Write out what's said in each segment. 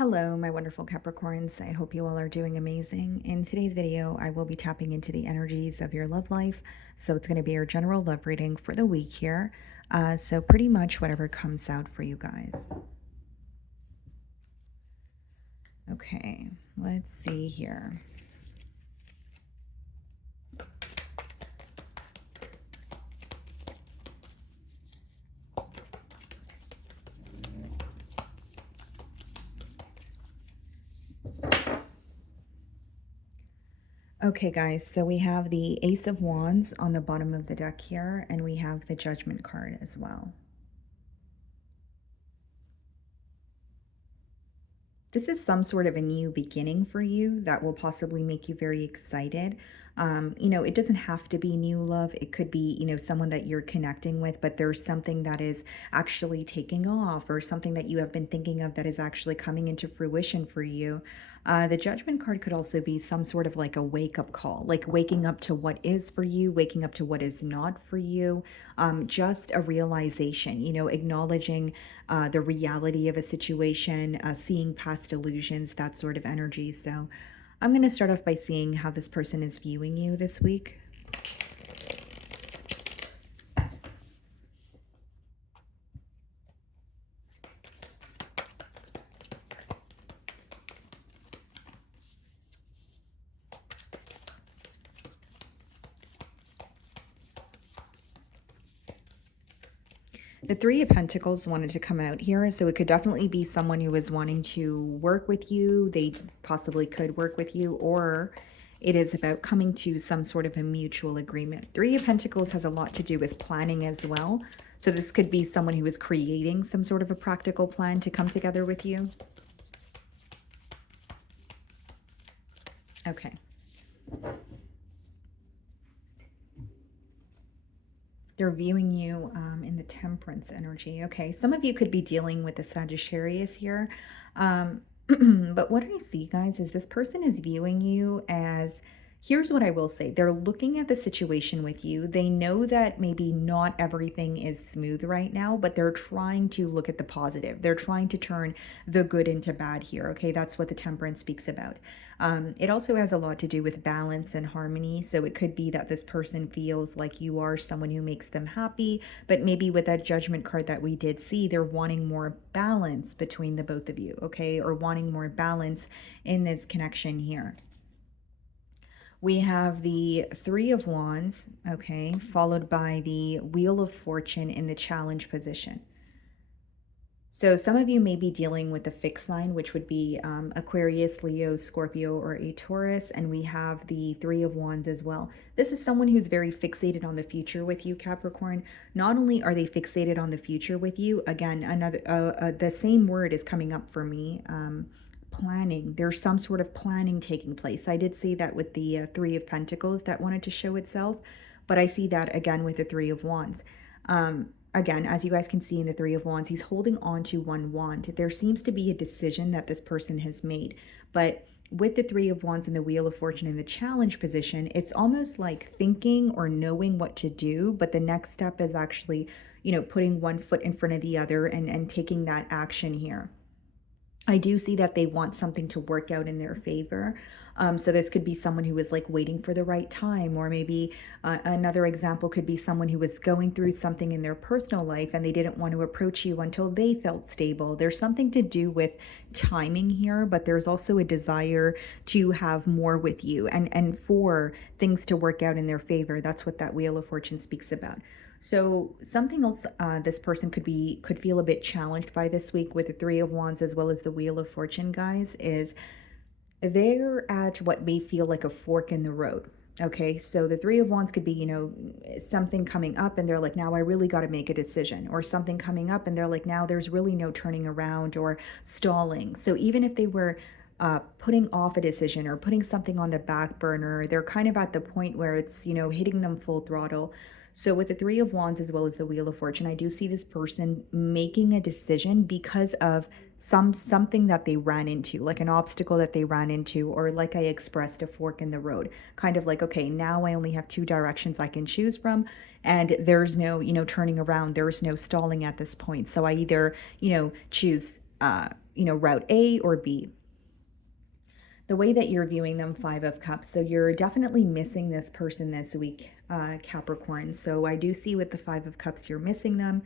Hello, my wonderful Capricorns. I hope you all are doing amazing. In today's video, I will be tapping into the energies of your love life. So it's going to be your general love reading for the week here. So pretty much whatever comes out for you guys. Okay, let's see here. Okay, guys, so we have the Ace of Wands on the bottom of the deck here, and we have the Judgment card as well. This is some sort of a new beginning for you that will possibly make you very excited. It doesn't have to be new love. It could be, someone that you're connecting with, but there's something that is actually taking off or something that you have been thinking of that is actually coming into fruition for you. The Judgment card could also be some sort of like a wake-up call, like waking up to what is for you, waking up to what is not for you, just a realization, acknowledging the reality of a situation, seeing past illusions, that sort of energy. So I'm going to start off by seeing how this person is viewing you this week. The Three of Pentacles wanted to come out here, so it could definitely be someone who is wanting to work with you. They possibly could work with you, or it is about coming to some sort of a mutual agreement. Three of Pentacles has a lot to do with planning as well. So this could be someone who is creating some sort of a practical plan to come together with you. Okay. They're viewing you in the Temperance energy. Okay, some of you could be dealing with the Sagittarius here. But what I see, guys, is this person is viewing you as, here's what I will say. They're looking at the situation with you. They know that maybe not everything is smooth right now, but they're trying to look at the positive. They're trying to turn the good into bad here. Okay, that's what the Temperance speaks about. It also has a lot to do with balance and harmony. So it could be that this person feels like you are someone who makes them happy, but maybe with that Judgment card that we did see, they're wanting more balance between the both of you, okay? Or wanting more balance in this connection here. We have the Three of Wands, okay, followed by the Wheel of Fortune in the challenge position. So some of you may be dealing with the fixed sign, which would be Aquarius, Leo, Scorpio, or a Taurus. And we have the Three of Wands as well. This is someone who's very fixated on the future with you, Capricorn. Not only are they fixated on the future with you, again, the same word is coming up for me, planning. There's some sort of planning taking place. I did see that with the Three of Pentacles that wanted to show itself, but I see that again with the Three of Wands. Again, as you guys can see in the Three of Wands, he's holding on to one wand. There seems to be a decision that this person has made. But with the Three of Wands and the Wheel of Fortune in the challenge position, it's almost like thinking or knowing what to do. But the next step is actually, putting one foot in front of the other and taking that action here. I do see that they want something to work out in their favor. So this could be someone who is like waiting for the right time, or maybe another example could be someone who was going through something in their personal life and they didn't want to approach you until they felt stable. There's something to do with timing here, but there's also a desire to have more with you and for things to work out in their favor. That's what that Wheel of Fortune speaks about. So something else this person could feel a bit challenged by this week with the Three of Wands as well as the Wheel of Fortune, guys, is they're at what may feel like a fork in the road. Okay, so the Three of Wands could be, something coming up and they're like, now I really got to make a decision, or something coming up and they're like, now there's really no turning around or stalling. So even if they were putting off a decision or putting something on the back burner, they're kind of at the point where it's, hitting them full throttle. So with the Three of Wands as well as the Wheel of Fortune, I do see this person making a decision because of something that they ran into, like an obstacle that they ran into, or like I expressed, a fork in the road. Kind of like, okay, now I only have two directions I can choose from, and there's no, turning around, there's no stalling at this point. So I either, choose route A or B. The way that you're viewing them, Five of Cups. So you're definitely missing this person this week, Capricorn. So I do see with the Five of Cups, you're missing them.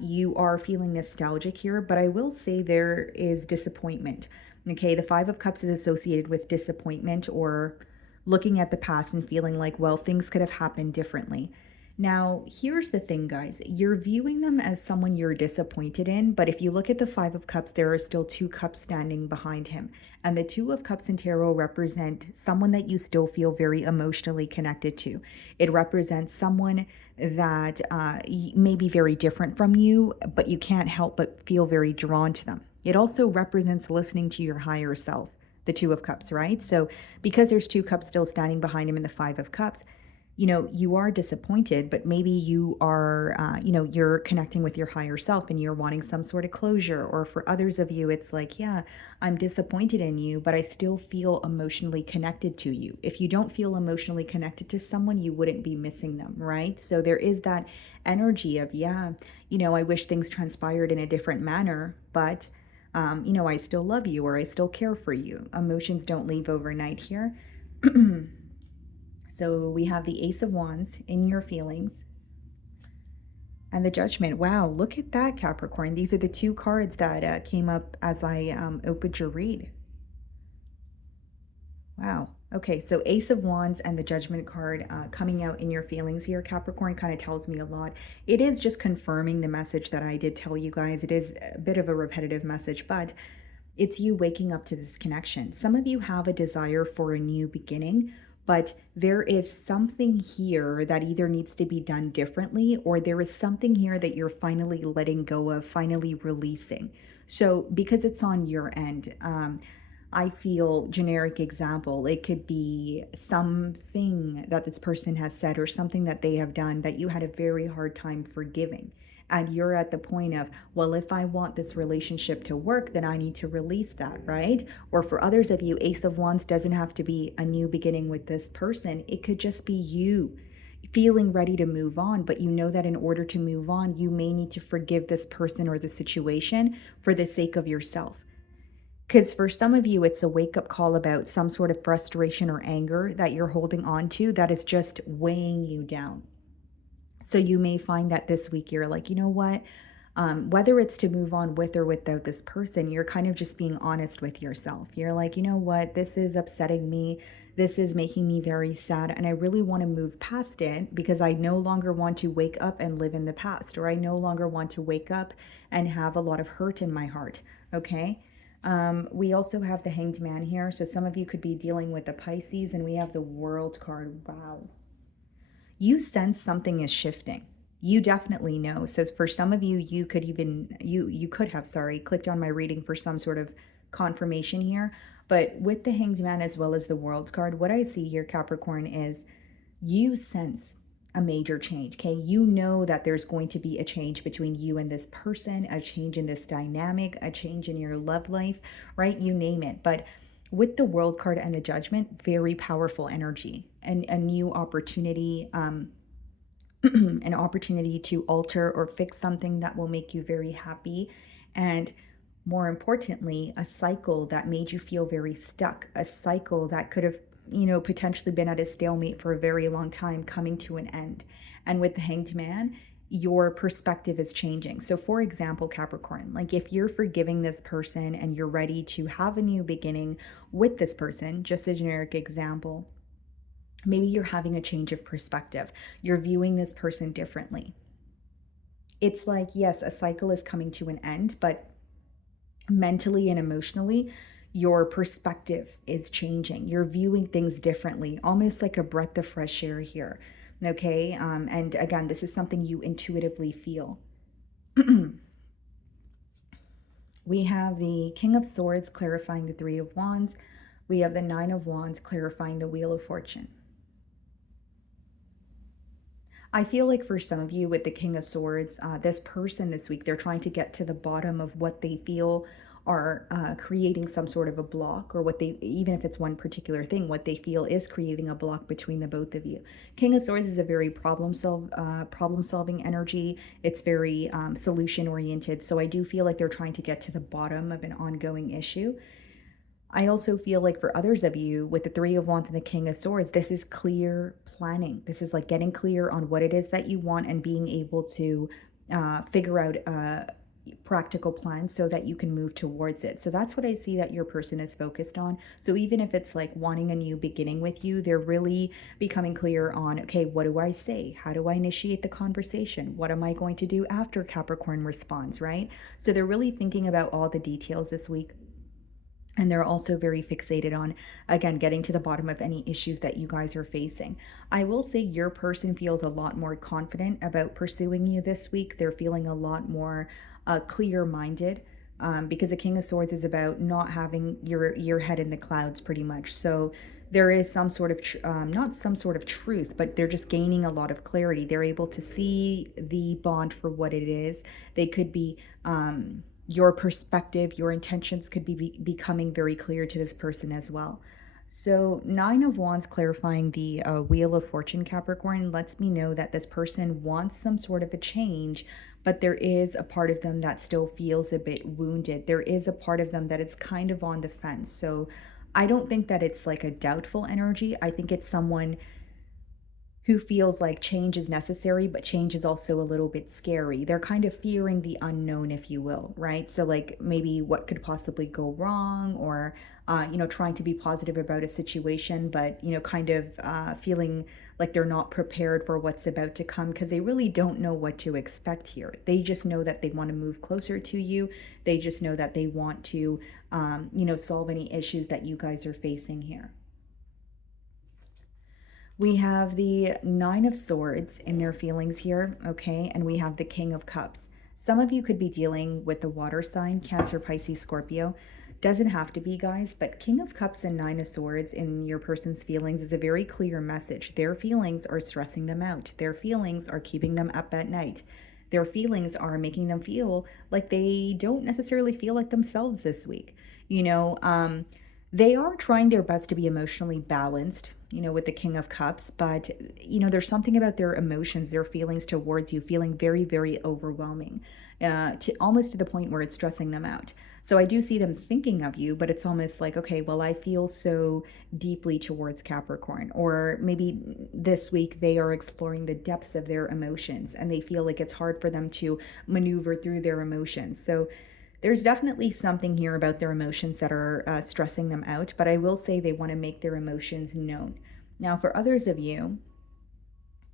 You are feeling nostalgic here, but I will say there is disappointment. Okay, the Five of Cups is associated with disappointment or looking at the past and feeling like, well, things could have happened differently. Now, here's the thing, guys. You're viewing them as someone you're disappointed in, but if you look at the Five of Cups, there are still two cups standing behind him. And the Two of Cups in tarot represent someone that you still feel very emotionally connected to. It represents someone that may be very different from you, but you can't help but feel very drawn to them. It also represents listening to your higher self, the Two of Cups, right? So because there's two cups still standing behind him in the Five of Cups, you are disappointed, but maybe you are, you're connecting with your higher self and you're wanting some sort of closure. Or for others of you, it's like, yeah, I'm disappointed in you, but I still feel emotionally connected to you. If you don't feel emotionally connected to someone, you wouldn't be missing them, right? So there is that energy of, yeah, I wish things transpired in a different manner, but, I still love you or I still care for you. Emotions don't leave overnight here. So we have the Ace of Wands in your feelings and the Judgment. Wow, look at that, Capricorn. These are the two cards that came up as I opened your read. Wow. Okay, so Ace of Wands and the Judgment card coming out in your feelings here, Capricorn, kind of tells me a lot. It is just confirming the message that I did tell you guys. It is a bit of a repetitive message, but it's you waking up to this connection. Some of you have a desire for a new beginning, but there is something here that either needs to be done differently, or there is something here that you're finally letting go of, finally releasing. So because it's on your end, I feel generic example. It could be something that this person has said or something that they have done that you had a very hard time forgiving. And you're at the point of, well, if I want this relationship to work, then I need to release that, right? Or for others of you, Ace of Wands doesn't have to be a new beginning with this person. It could just be you feeling ready to move on, but you know that in order to move on, you may need to forgive this person or the situation for the sake of yourself. Because for some of you, it's a wake up call about some sort of frustration or anger that you're holding on to that is just weighing you down. So you may find that this week you're like, you know what? Whether it's to move on with or without this person, you're kind of just being honest with yourself. You're like, you know what? This is upsetting me. This is making me very sad. And I really want to move past it because I no longer want to wake up and live in the past, or I no longer want to wake up and have a lot of hurt in my heart. Okay. We also have the Hanged Man here. So some of you could be dealing with the Pisces, and we have the World card. Wow. You sense something is shifting. You definitely know. So for some of you, you could even, you could have, clicked on my reading for some sort of confirmation here. But with the Hanged Man as well as the World card, what I see here, Capricorn, is you sense a major change. Okay, you know that there's going to be a change between you and this person, a change in this dynamic, a change in your love life, right? You name it. But with the World card and the Judgment, very powerful energy and a new opportunity, an opportunity to alter or fix something that will make you very happy. And more importantly, a cycle that made you feel very stuck, a cycle that could have potentially been at a stalemate for a very long time coming to an end. And with the Hanged Man, your perspective is changing. So for example, Capricorn, like if you're forgiving this person and you're ready to have a new beginning with this person, just a generic example, maybe you're having a change of perspective. You're viewing this person differently. It's like, yes, a cycle is coming to an end, but mentally and emotionally, your perspective is changing. You're viewing things differently, almost like a breath of fresh air here. Okay. And again, this is something you intuitively feel. We have the King of Swords clarifying the Three of Wands. We have the Nine of Wands clarifying the Wheel of Fortune. I feel like for some of you with the King of Swords, this person this week, they're trying to get to the bottom of what they feel are creating some sort of a block, or what they, even if it's one particular thing, what they feel is creating a block between the both of you. King of Swords is a very problem solving energy. It's very solution oriented. So I do feel like they're trying to get to the bottom of an ongoing issue. I also feel like for others of you, with the Three of Wands and the King of Swords, this is clear planning. This is like getting clear on what it is that you want and being able to figure out a practical plan so that you can move towards it. So that's what I see that your person is focused on. So even if it's like wanting a new beginning with you, they're really becoming clear on, okay, what do I say? How do I initiate the conversation? What am I going to do after Capricorn responds, right? So they're really thinking about all the details this week. And they're also very fixated on, again, getting to the bottom of any issues that you guys are facing. I will say your person feels a lot more confident about pursuing you this week. They're feeling a lot more clear minded. Because the King of Swords is about not having your head in the clouds, pretty much. So there is some sort of not some sort of truth, but they're just gaining a lot of clarity. They're able to see the bond for what it is. They could be your perspective, your intentions could be becoming very clear to this person as well. So, Nine of Wands clarifying the Wheel of Fortune, Capricorn, lets me know that this person wants some sort of a change, but there is a part of them that still feels a bit wounded. There is a part of them that is kind of on the fence. So, I don't think that it's like a doubtful energy. I think it's someone who feels like change is necessary, but change is also a little bit scary. They're kind of fearing the unknown, if you will, right? So, like maybe what could possibly go wrong, or, trying to be positive about a situation, but, kind of feeling like they're not prepared for what's about to come because they really don't know what to expect here. They just know that they want to move closer to you. They just know that they want to, solve any issues that you guys are facing here. We have the Nine of Swords in their feelings here, okay? And we have the King of Cups. Some of you could be dealing with the water sign, Cancer, Pisces, Scorpio. Doesn't have to be, guys, but King of Cups and Nine of Swords in your person's feelings is a very clear message. Their feelings are stressing them out. Their feelings are keeping them up at night. Their feelings are making them feel like they don't necessarily feel like themselves this week. They are trying their best to be emotionally balanced, with the King of Cups, but, there's something about their emotions, their feelings towards you feeling very, very overwhelming, to almost to the point where it's stressing them out. So I do see them thinking of you, but it's almost like, okay, well, I feel so deeply towards Capricorn. Or maybe this week they are exploring the depths of their emotions and they feel like it's hard for them to maneuver through their emotions. So there's definitely something here about their emotions that are stressing them out, but I will say they want to make their emotions known. Now, for others of you,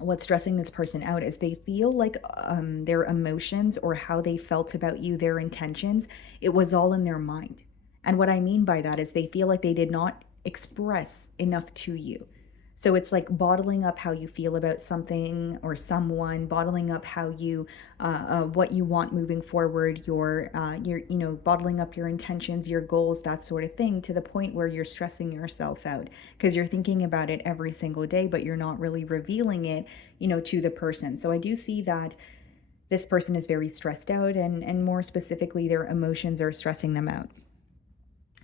what's stressing this person out is they feel like their emotions or how they felt about you, their intentions, it was all in their mind. And what I mean by that is they feel like they did not express enough to you. So it's like bottling up how you feel about something or someone, bottling up how you, what you want moving forward, bottling up your intentions, your goals, that sort of thing, to the point where you're stressing yourself out because you're thinking about it every single day, but you're not really revealing it, to the person. So I do see that this person is very stressed out, and more specifically, their emotions are stressing them out.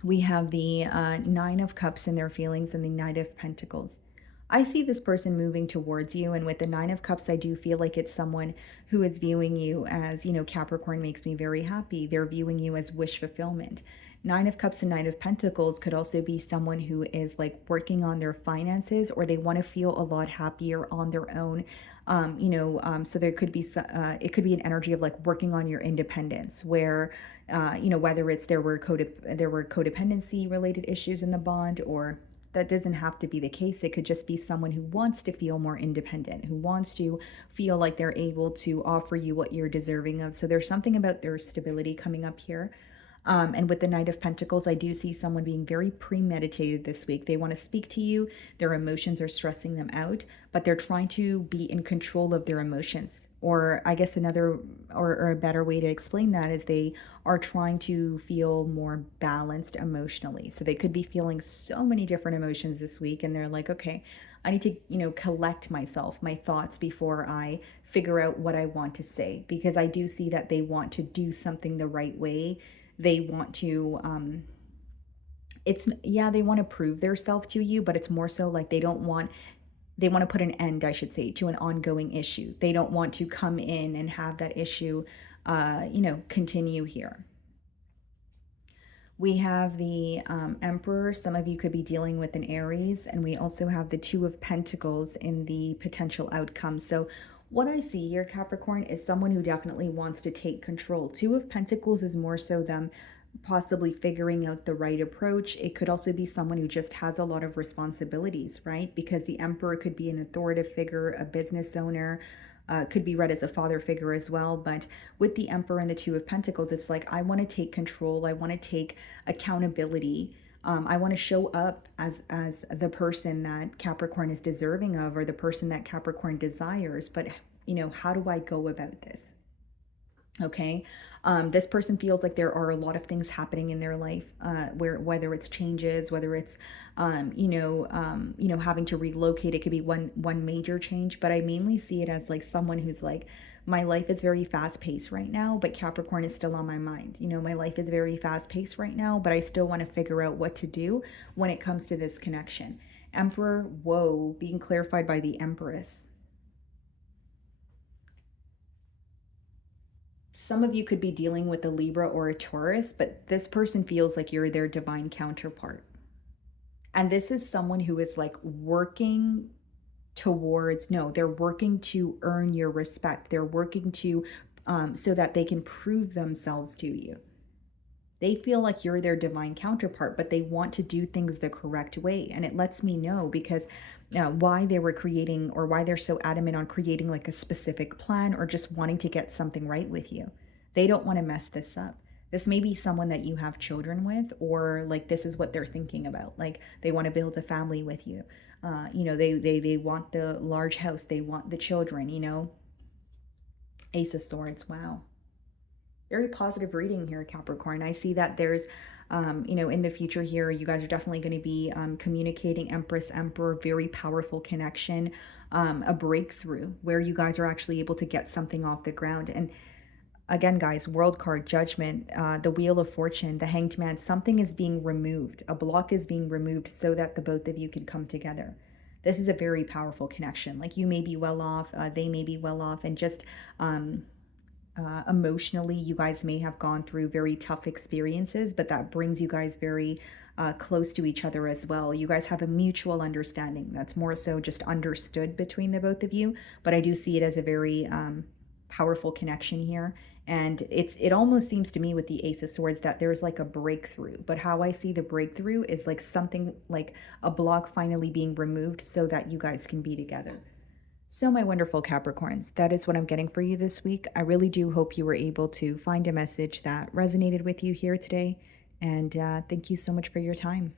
We have the Nine of Cups in their feelings and the Knight of Pentacles. I see this person moving towards you, and with the Nine of Cups, I do feel like it's someone who is viewing you as, Capricorn makes me very happy. They're viewing you as wish fulfillment. Nine of Cups and Nine of Pentacles could also be someone who is like working on their finances, or they want to feel a lot happier on their own. So there could be it could be an energy of like working on your independence, where whether it's there were codependency related issues in the bond, or that doesn't have to be the case. It could just be someone who wants to feel more independent, who wants to feel like they're able to offer you what you're deserving of. So there's something about their stability coming up here. And with the Knight of Pentacles, I do see someone being very premeditated this week. They want to speak to you. Their emotions are stressing them out, but they're trying to be in control of their emotions. Or I guess another or a better way to explain that is they are trying to feel more balanced emotionally. So they could be feeling so many different emotions this week, and they're like, okay, I need to, collect myself, my thoughts before I figure out what I want to say, because I do see that they want to do something the right way. they want to it's yeah, they want to prove their self to you, but it's more so like they want to put an end, I should say, to an ongoing issue. They don't want to come in and have that issue continue here. We have the Emperor. Some of you could be dealing with an Aries, and we also have the Two of Pentacles in the potential outcome. So, what I see here, Capricorn, is someone who definitely wants to take control. Two of Pentacles is more so them possibly figuring out the right approach. It could also be someone who just has a lot of responsibilities, right? Because the Emperor could be an authoritative figure, a business owner, could be read as a father figure as well. But with the Emperor and the Two of Pentacles, it's like, I want to take control. I want to take accountability. I want to show up as the person that Capricorn is deserving of, or the person that Capricorn desires. But, how do I go about this? Okay. This person feels like there are a lot of things happening in their life, where whether it's changes, whether it's having to relocate. It could be one major change, but I mainly see it as like someone who's like, my life is very fast paced right now, but Capricorn is still on my mind. My life is very fast paced right now, but I still want to figure out what to do when it comes to this connection. Emperor, whoa, being clarified by the Empress. Some of you could be dealing with a Libra or a Taurus, but this person feels like you're their divine counterpart. And this is someone who is like working towards, no, they're working to earn your respect. They're working to, so that they can prove themselves to you. They feel like you're their divine counterpart, but they want to do things the correct way. And it lets me know because why they were creating, or why they're so adamant on creating like a specific plan, or just wanting to get something right with you. They don't want to mess this up. This may be someone that you have children with, or like this is what they're thinking about. Like they want to build a family with you. They want the large house. They want the children. Ace of Swords. Wow, very positive reading here, Capricorn. I see that there's, in the future here, you guys are definitely going to be communicating. Empress, Emperor, very powerful connection, a breakthrough where you guys are actually able to get something off the ground. And again, guys, World card, Judgment, the Wheel of Fortune, the Hanged Man, something is being removed. A block is being removed so that the both of you can come together. This is a very powerful connection. Like you may be well off, they may be well off, and just emotionally, you guys may have gone through very tough experiences, but that brings you guys very close to each other as well. You guys have a mutual understanding that's more so just understood between the both of you, but I do see it as a very powerful connection here. And it almost seems to me with the Ace of Swords that there's like a breakthrough, but how I see the breakthrough is like something like a block finally being removed so that you guys can be together. So, my wonderful Capricorns, that is what I'm getting for you this week. I really do hope you were able to find a message that resonated with you here today. And thank you so much for your time.